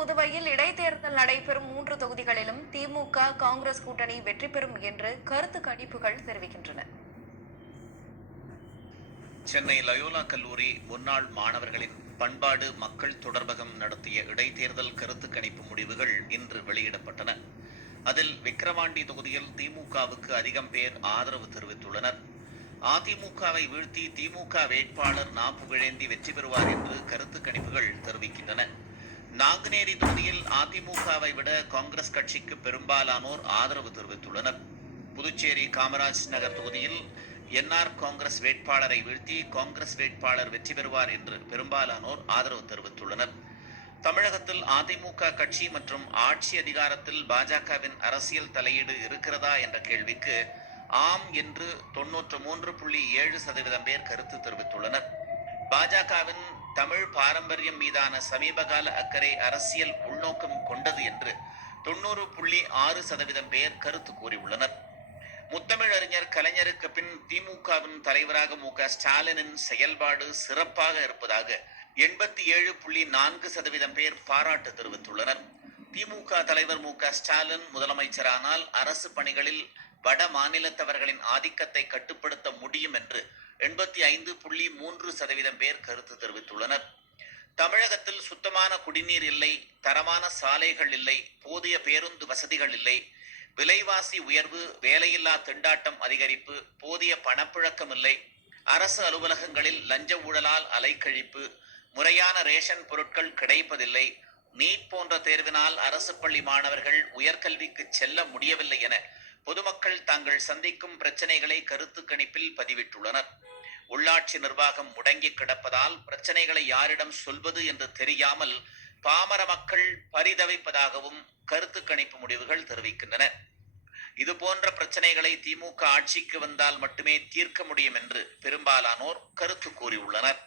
புதுவையில் இடைத்தேர்தல் நடைபெறும் மூன்று தொகுதிகளிலும் திமுக காங்கிரஸ் கூட்டணி வெற்றி பெறும் என்று கருத்து கணிப்புகள் தெரிவிக்கின்றன. சென்னை லயோலா கல்லூரி முன்னாள் மாணவர்களின் பண்பாடு மக்கள் தொடர்பகம் நடத்திய இடைத்தேர்தல் கருத்து கணிப்பு முடிவுகள் இன்று வெளியிடப்பட்டன. அதில் விக்கிரவாண்டி தொகுதியில் திமுகவுக்கு அதிகம் பேர் ஆதரவு தெரிவித்துள்ளனர். அதிமுகவை வீழ்த்தி திமுக வேட்பாளர் நா புகழேந்தி வெற்றி பெறுவார் என்று கருத்து கணிப்புகள் தெரிவிக்கின்றன. நாங்குநேரி தொகுதியில் அதிமுகவை விட காங்கிரஸ் கட்சிக்கு பெரும்பாலானோர் ஆதரவு தெரிவித்துள்ளனர். புதுச்சேரி காமராஜ் நகர் தொகுதியில் என்ஆர் காங்கிரஸ் வேட்பாளரை வீழ்த்தி காங்கிரஸ் வேட்பாளர் வெற்றி பெறுவார் என்று பெரும்பாலானோர் ஆதரவு தெரிவித்துள்ளனர். தமிழகத்தில் அதிமுக கட்சி மற்றும் ஆட்சி அதிகாரத்தில் பாஜகவின் அரசியல் தலையீடு இருக்கிறதா என்ற கேள்விக்கு ஆம் என்று தொன்னூற்று மூன்று புள்ளி ஏழு சதவீதம் பேர் கருத்து தெரிவித்துள்ளனர். பாஜகவின் தமிழ் பாரம்பரியம் மீதான சமீபகால அக்கறை அரசியல் உள்நோக்கம் கொண்டது என்று தொண்ணூறு புள்ளி ஆறு சதவீதம் பேர் கருத்து கூறியுள்ளனர். முத்தமிழறிஞர் கலைஞருக்கு பின் திமுகவின் தலைவராக மு க ஸ்டாலினின் செயல்பாடு சிறப்பாக இருப்பதாக எண்பத்தி ஏழு புள்ளி நான்கு சதவீதம் பேர் பாராட்டு தெரிவித்துள்ளனர். திமுக தலைவர் மு க ஸ்டாலின் முதலமைச்சரானால் அரசு பணிகளில் வட மாநிலத்தவர்களின் ஆதிக்கத்தை கட்டுப்படுத்த முடியும் எண்பத்தி ஐந்து புள்ளி மூன்று சதவீதம் பேர் கருத்து தெரிவித்துள்ளனர். தமிழகத்தில் சுத்தமான குடிநீர் இல்லை தரமான சாலைகள் இல்லை போதிய பேருந்து வசதிகள் இல்லை விலைவாசி உயர்வு வேலையில்லா திண்டாட்டம் அதிகரிப்பு போதிய பணப்புழக்கம் இல்லை அரசு அலுவலகங்களில் லஞ்ச ஊழலால் அலைக்கழிப்பு முறையான ரேஷன் பொருட்கள் கிடைப்பதில்லை நீட் போன்ற தேர்வினால் அரசு பள்ளி மாணவர்கள் உயர்கல்விக்கு செல்ல முடியவில்லை என பொதுமக்கள் தாங்கள் சந்திக்கும் பிரச்சனைகளை கருத்து கணிப்பில் பதிவிட்டுள்ளனர். உள்ளாட்சி நிர்வாகம் முடங்கி கிடப்பதால் பிரச்சனைகளை யாரிடம் சொல்வது என்று தெரியாமல் பாமர மக்கள் பரிதவிப்பதாகவும் கருத்து கணிப்பு முடிவுகள் தெரிவிக்கின்றன. இது போன்ற பிரச்சனைகளை திமுக ஆட்சிக்கு வந்தால் மட்டுமே தீர்க்க முடியும் என்று பெரும்பாலானோர் கருத்து கூறியுள்ளனர்.